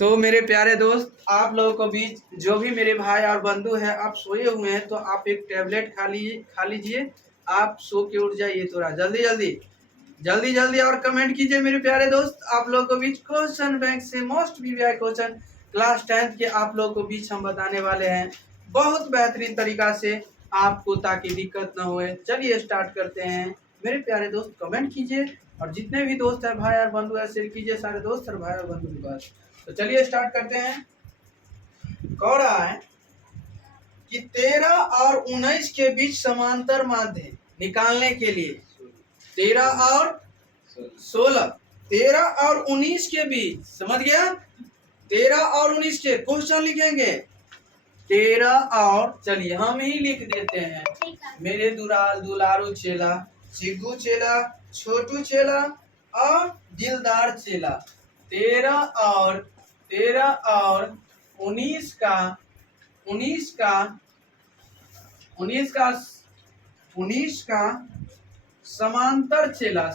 तो मेरे प्यारे दोस्त, आप लोगों को बीच जो भी मेरे भाई और बंधु हैं, आप सोए हुए हैं तो आप एक टैबलेट खा लीजिए। आप सो के उठ जाइए थोड़ा जल्दी जल्दी जल्दी जल्दी और कमेंट कीजिए मेरे प्यारे दोस्त। आप लोगों को बीच क्वेश्चन बैंक से most VVI question class 10th के आप लोगों को बीच हम बताने वाले हैं बहुत बेहतरीन तरीका से आपको, ताकि दिक्कत ना होए। चलिए स्टार्ट करते हैं मेरे प्यारे दोस्त। कमेंट कीजिए और जितने भी दोस्त हैं, भाई और बंधु है, शेयर कीजिए सारे दोस्त और भाई और बंधु के पास। तो चलिए स्टार्ट करते हैं। कह रहा है कि 13 और 19 के बीच समांतर माध्य निकालने के लिए 13 और 16, 13 और 19 के बीच, समझ गया? 13 और 19 के क्वेश्चन लिखेंगे। 13 और, चलिए हम ही लिख देते हैं। मेरे दुलारू चेला, चिग्गू चेला, छोटू चेला और दिलदार चेला। 13 और 19 का 19 का समांतर चेला,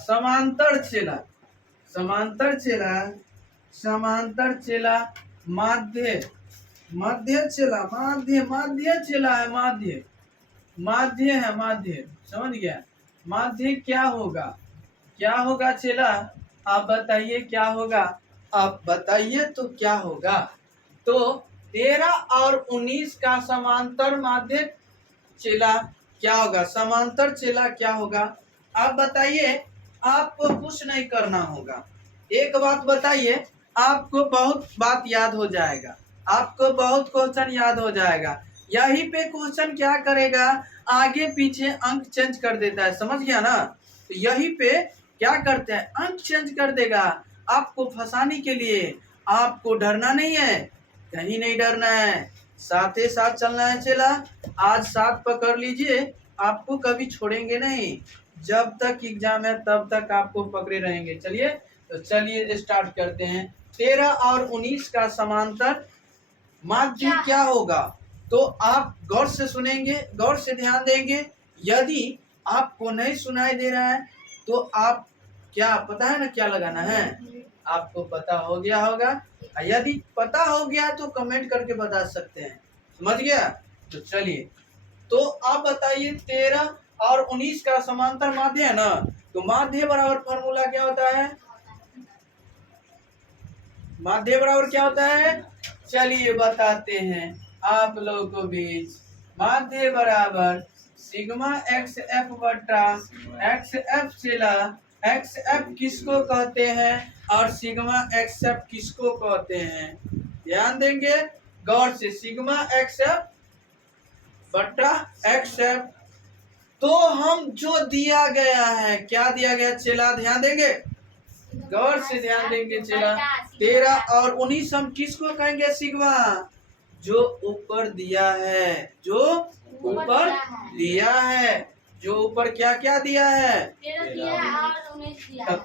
माध्य समझ गया? माध्य क्या होगा चेला? आप बताइए क्या होगा? आप बताइए तो क्या होगा? तो 13 और 19 का समांतर माध्य चेला क्या होगा? समांतर चेला क्या होगा? आप बताइए। आपको कुछ नहीं करना होगा, एक बात बताइए, आपको बहुत बात याद हो जाएगा, आपको बहुत क्वेश्चन याद हो जाएगा। यही पे क्वेश्चन क्या करेगा, आगे पीछे अंक चेंज कर देता है, समझ गया ना? तो यही पे क्या करते हैं, अंक चेंज कर देगा आपको फंसाने के लिए। आपको डरना नहीं है, कहीं नहीं डरना है, साथ ही साथ चलना है चेला। आज साथ पकड़ लीजिए, आपको कभी छोड़ेंगे नहीं। जब तक एग्जाम है तब तक आपको पकड़े रहेंगे। चलिए तो चलिए स्टार्ट करते हैं। 13 और 19 का समांतर माध्य क्या होगा? तो आप गौर से सुनेंगे, गौर से ध्यान देंगे। यदि आपको नहीं सुनाई दे रहा है तो आप, क्या पता है ना क्या लगाना है? आपको पता हो गया होगा। यदि पता हो गया तो कमेंट करके बता सकते हैं, समझ गया? तो चलिए, तो आप बताइए 13 और 19 का समांतर माध्य है ना, तो माध्य बराबर फॉर्मूला क्या होता है? माध्य बराबर क्या होता है? चलिए बताते हैं आप लोगों को बीच। माध्य बराबर सिग्मा एक्स एफ बटा एक्स एफ चेला। एक्स एफ किसको कहते हैं और सिग्मा एक्स एफ किसको कहते हैं? ध्यान देंगे गौर से। सिग्मा एक्स एफ बटा एक्स एफ, तो हम जो दिया गया है, क्या दिया गया चेला? ध्यान देंगे, गौर से ध्यान देंगे चेला। 13 और 19 हम किसको कहेंगे? सिग्मा, जो ऊपर दिया है, जो ऊपर दिया है, जो ऊपर क्या क्या दिया है?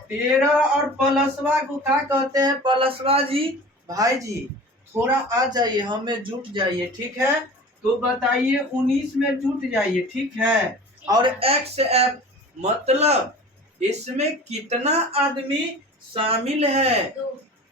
13 और प्लसवा को क्या कहते हैं? प्लसवा जी, भाई जी थोड़ा आ जाइए, हमें जुट जाइए, ठीक है? तो बताइए 19 में जुट जाइए, ठीक है? और एक्स एफ मतलब इसमें कितना आदमी शामिल है?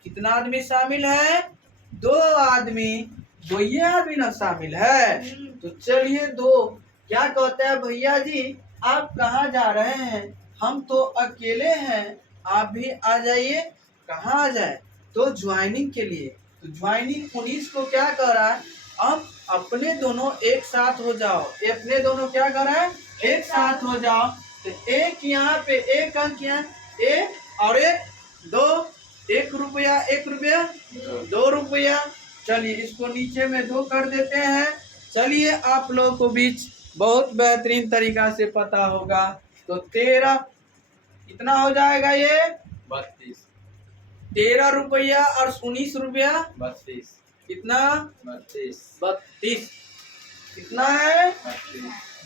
कितना आदमी शामिल है? 2 आदमी, 2 ये आदमी ना शामिल है। तो चलिए 2, क्या कहते हैं भैया जी, आप कहाँ जा रहे हैं? हम तो अकेले हैं, आप भी आ जाइए। कहाँ आ जाए? तो ज्वाइनिंग के लिए। तो ज्वाइनिंग 19 को क्या कर रहा है? अब अपने दोनों एक साथ हो जाओ। अपने दोनों क्या कर रहा है? एक साथ हो जाओ। तो एक यहाँ पे एक अंक, यहाँ एक और एक 2, 1 रुपया 1 रुपया 2 रुपया। चलिए इसको नीचे में 2 कर देते हैं। चलिए आप लोगों को बीच बहुत बेहतरीन तरीका से पता होगा। तो 13 कितना हो जाएगा? ये 32। 13 रुपया और 19 रुपया 32। कितना? 32। 32 कितना है?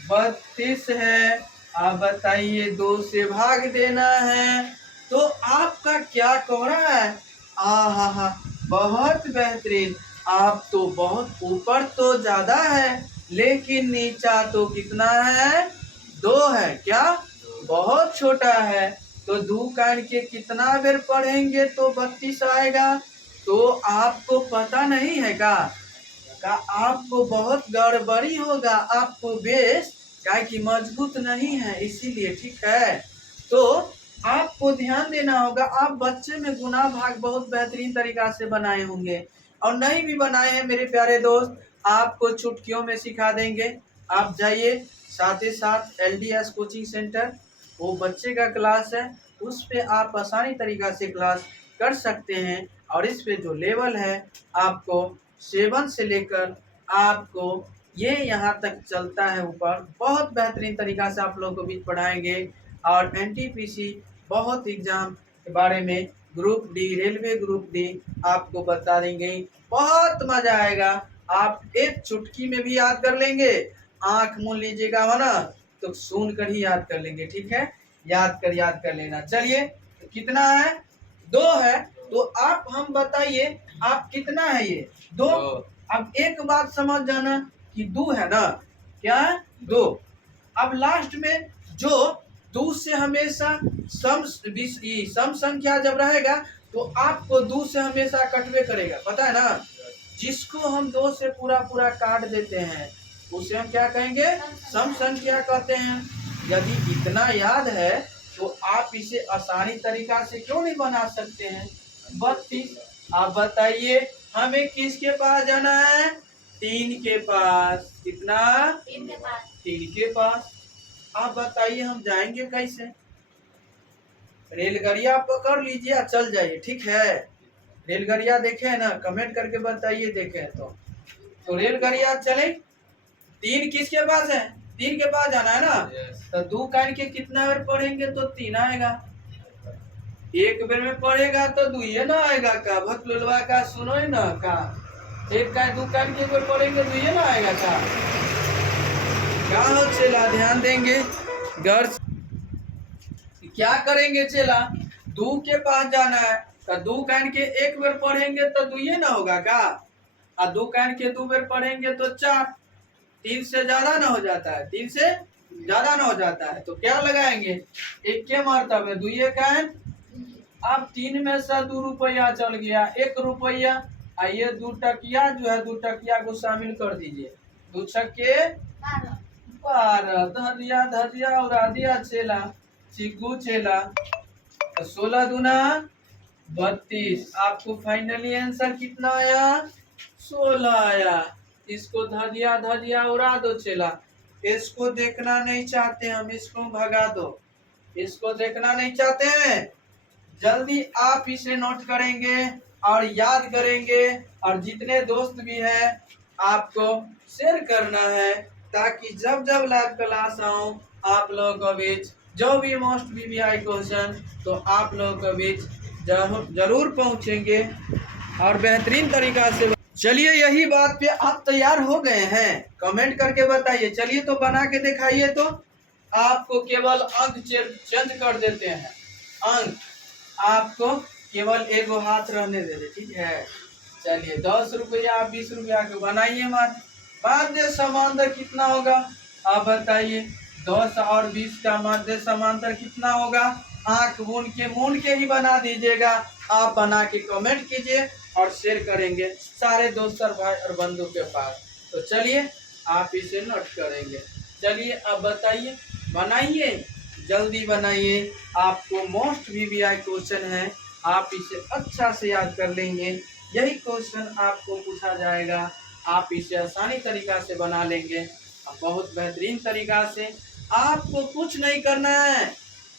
32 है। आप बताइए 2 से भाग देना है। तो आपका क्या कह रहा है? आहा, बहुत बेहतरीन। आप तो बहुत ऊपर तो ज्यादा है, लेकिन नीचा तो कितना है? 2 है। क्या? बहुत छोटा है। तो 2 काट के कितना बेर पढ़ेंगे तो 32 आएगा? तो आपको पता नहीं है का आपको बहुत गड़बड़ी होगा, आपको बेस क्या कि मजबूत नहीं है इसीलिए, ठीक है। तो आपको ध्यान देना होगा, आप बच्चे में गुना भाग बहुत बेहतरीन तरीका से बनाए होंगे, और नहीं भी बनाए हैं मेरे प्यारे दोस्त, आपको चुटकियों में सिखा देंगे। आप जाइए, साथ ही साथ LDS कोचिंग सेंटर, वो बच्चे का क्लास है, उस पे आप आसानी तरीका से क्लास कर सकते हैं। और इस पे जो लेवल है आपको 7 से लेकर आपको ये यहाँ तक चलता है ऊपर, बहुत बेहतरीन तरीका से आप लोगों को भी पढ़ाएंगे। और NTPC बहुत एग्जाम के बारे में, group D, railway group D आपको बता देंगे, बहुत मजा आएगा। आप एक चुटकी में भी याद कर लेंगे, आंख मूंद लीजिएगा हो ना, तो सुन कर ही याद कर लेंगे, ठीक है। याद कर लेना। चलिए, तो कितना है? 2 है। तो आप हम बताइए, आप कितना है ये? 2। अब एक बात समझ जाना कि 2 है ना, क्या है? 2। अब लास्ट में जो 2 से हमेशा सम संख्या जब रहेगा तो आपको 2 से हमेशा कटवे करेगा, पता है ना। जिसको हम 2 से पूरा पूरा काट देते हैं उसे हम क्या कहेंगे? सम संख्या कहते हैं। यदि इतना याद है तो आप इसे आसानी तरीका से क्यों नहीं बना सकते हैं? 32। आप बताइए, हमें किसके पास जाना है? 3 के पास। कितना? 3 के पास। आप बताइए, हम जाएंगे कैसे? रेलगाड़िया पकड़ लीजिए, चल जाइए, ठीक है। रेलगाड़िया देखे है ना, कमेंट करके बताइए देखे हैं तो रेलगाड़िया चले। 3 किसके पास है? 3 के पास जाना है ना। तो 2 काट के कितना बार पढ़ेंगे तो 3 आएगा। एक बेर में पढ़ेगा तो 2 ये ना आएगा का? भटलुलवा का सुनो ही ना का, एक का 2 काट के बेर पढ़ेंगे 2 ये ना आएगा का? क्या हो चेला, ध्यान देंगे घर क्या करेंगे चेला? 2 के पास जाना है तो 2 काट के एक बेर पढ़ेंगे तो 2 ये ना होगा का? और 2 काट के 2 बेर पढ़ेंगे तो 4। 3 से ज्यादा ना हो जाता है, 3 से ज्यादा ना हो जाता है, तो क्या लगाएंगे? एक के मारता में 2 ये का है। अब 3 में से 2 रुपया चल गया, 1 रुपया। आइए 2 टकिया जो है, 2 टकिया को शामिल कर दीजिए। 2 छक्के 12, धरिया उड़ा दिया चेला, चिग्गू चेला। तो 16 दूना 32। आपको फाइनली आंसर कितना आया? 16 आया। इसको धजिया उड़ा दो चेला। इसको देखना नहीं चाहते हम, इसको भगा दो। इसको देखना नहीं चाहते हैं, जल्दी आप इसे नोट करेंगे और याद करेंगे, और जितने दोस्त भी हैं आपको शेयर करना है, ताकि जब जब लाइव क्लास आऊं आप लोगों के बीच जो भी मोस्ट BBI क्वेश्चन तो आप लोगों के बीच जरूर पहुंचेंगे और बेहतरीन तरीका से। चलिए, यही बात पे आप तैयार हो गए हैं? कमेंट करके बताइए। चलिए, तो बना के दिखाइए। तो आपको केवल अंक चेंज कर देते हैं, अंक आपको केवल एक हाथ रहने दे दे, ठीक है। चलिए, 10 रुपया 20 रुपया के बनाइए। माध्य समांतर कितना होगा? आप बताइए। 10 और 20 का माध्य समांतर कितना होगा? आंख मूंद के ही बना दीजिएगा। आप बना के कमेंट कीजिए और शेयर करेंगे सारे दोस्त और भाई और बंधु के पास। तो चलिए, आप इसे नोट करेंगे। चलिए, अब बताइए, बनाइए, जल्दी बनाइए। आपको मोस्ट BBI क्वेश्चन है, आप इसे अच्छा से याद कर लेंगे। यही क्वेश्चन आपको पूछा जाएगा, आप इसे आसानी तरीका से बना लेंगे, बहुत बेहतरीन तरीका से। आपको कुछ नहीं करना है,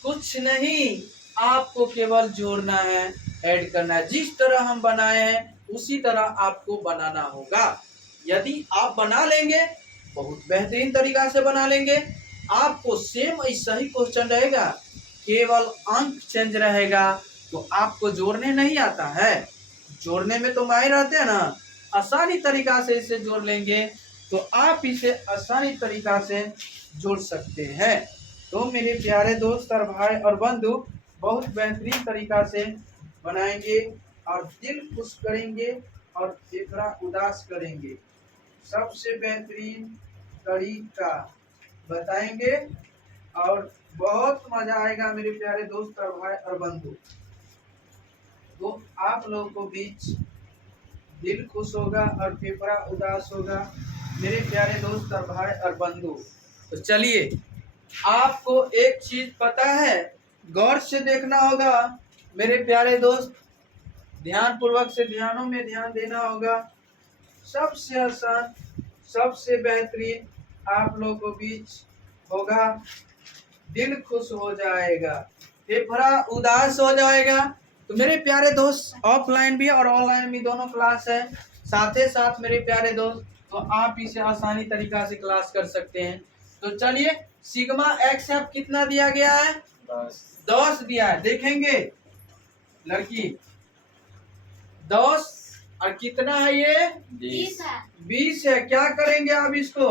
कुछ नहीं, आपको केवल जोड़ना है, ऐड करना है। जिस तरह हम बनाए हैं उसी तरह आपको बनाना होगा। यदि आप बना लेंगे, बहुत बेहतरीन तरीका से बना लेंगे, आपको सेम ऐसा ही क्वेश्चन रहेगा, केवल अंक चेंज रहेगा। तो आपको जोड़ने नहीं आता है, जोड़ने में तो माहिर रहते हैं ना, आसानी तरीका से इसे जोड़ लेंगे तो आप इसे आसानी तरीका से जोड़ सकते हैं। तो मेरे प्यारे दोस्त और भाई और बंधु, बहुत बेहतरीन तरीका से बनाएंगे और दिल खुश करेंगे और एकरा उदास करेंगे। सबसे बेहतरीन तरीका बताएंगे और बहुत मजा आएगा मेरे प्यारे दोस्त और भाई और बंधु। तो आप लोगों को बीच दिल खुश होगा और फेफड़ा उदास होगा, मेरे प्यारे दोस्त और भाई और बंधु। तो चलिए, आपको एक चीज पता है, गौर से देखना होगा मेरे प्यारे दोस्त, ध्यान पूर्वक से ध्यानों में ध्यान देना होगा। सबसे आसान, सबसे बेहतरीन आप लोगों को बीच होगा, दिल खुश हो जाएगा, फेफड़ा उदास हो जाएगा। तो मेरे प्यारे दोस्त, ऑफलाइन भी और ऑनलाइन भी दोनों क्लास है, साथ ही साथ मेरे प्यारे दोस्त, तो आप इसे आसानी तरीका से क्लास कर सकते हैं। तो चलिए, सिग्मा एक्स एफ कितना दिया गया है? 10 दिया है। देखेंगे लड़की, 10 और कितना है ये? 20 है। क्या करेंगे आप इसको?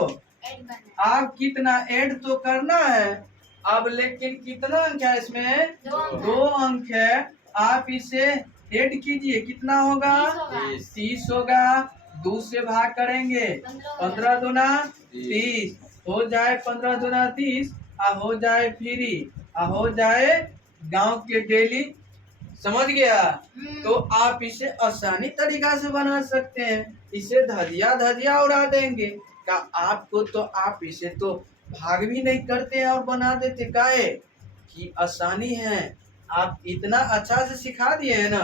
आप कितना ऐड तो करना है अब, लेकिन कितना अंक है इसमें? 2 अंक है। आप इसे ऐड कीजिए, कितना होगा? 30 होगा। 2 से भाग करेंगे, 15 दूना 30 हो जाए, 15 दूना 30 हो जाए फ्री, हो जाए गांव के डेली। समझ गया? तो आप इसे आसानी तरीका से बना सकते हैं। इसे धजिया धजिया उड़ा देंगे का आपको, तो आप इसे तो भाग भी नहीं करते और बना देते। काहे कि आसानी है, आप इतना अच्छा से सिखा दिए है ना।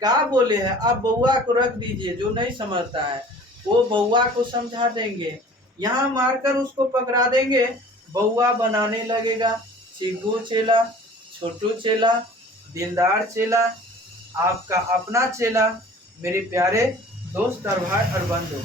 क्या बोले हैं आप? बउआ को रख दीजिए, जो नहीं समझता है वो बउआ को समझा देंगे, यहाँ मारकर उसको पकड़ा देंगे, बउआ बनाने लगेगा। चिग्गू चेला, छोटू चेला, दिलदार चेला, आपका अपना चेला, मेरे प्यारे दोस्त और भाई और बंधु।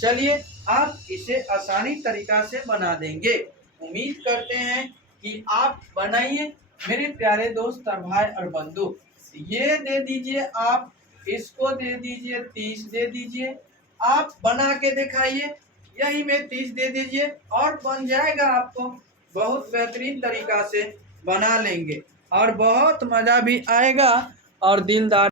चलिए, आप इसे आसानी तरीका से बना देंगे। उम्मीद करते हैं कि आप बनाइए मेरे प्यारे दोस्त और भाई और बंधु। ये दे दीजिए, आप इसको दे दीजिए, 30 दे दीजिए, आप बना के दिखाइए, यही में 30 दे दीजिए और बन जाएगा। आपको बहुत बेहतरीन तरीका से बना लेंगे और बहुत मज़ा भी आएगा और दिलदार